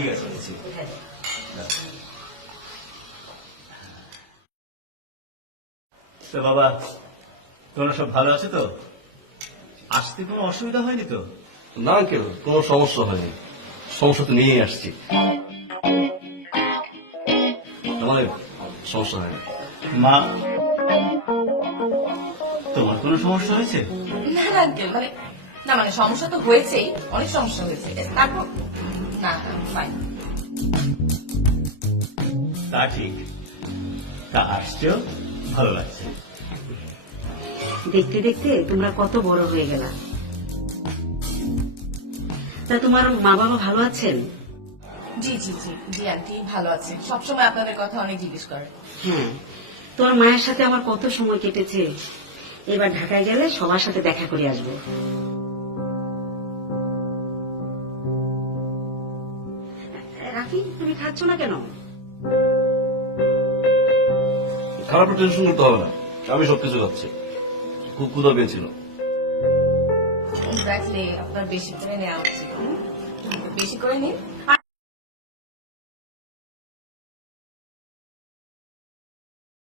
ঠিক আছে দিচ্ছি। তো বাবা, তোমরা সব ভালো আছে তো? আসতে কোনো অসুবিধা হয়নি তো? না আঙ্কেল, কোনো সমস্যা হয়নি। সমস্যা তো নিয়েই আসছি, আমাদের সমস্যা হয়নি। মা, তোমার কোনো সমস্যা হয়েছে? না না আঙ্কেল, মানে সমস্যা তো হয়েছেই, অনেক সমস্যা হয়েছে, তারপর না ফাইন। তা ঠিক, তা আসছেও ভালো লাগছে। দেখতে দেখতে তোমরা কত বড় হয়ে গেলা। তা তোমার মা বাবা ভালো আছেন? জি জি জি জি আন্টি ভালো আছে, সবসময় আপনাদের কথা অনেক জিজ্ঞেস করে। হ্যাঁ, তোমার মায়ের সাথে আমার কত সময় কেটেছে। এবার ঢাকায় গেলে সবার সাথে দেখা করে আসবো। রাফি, তুমি খাচ্ছ না কেন? খারাপ টেনশন করতে হবে না, আমি সবকিছু খাচ্ছি। খুব ক্ষুধা পেয়েছিল। এক্স্যাক্টলি, আপনার বেশি করে নেওয়া উচিত, বেশি করে নিন।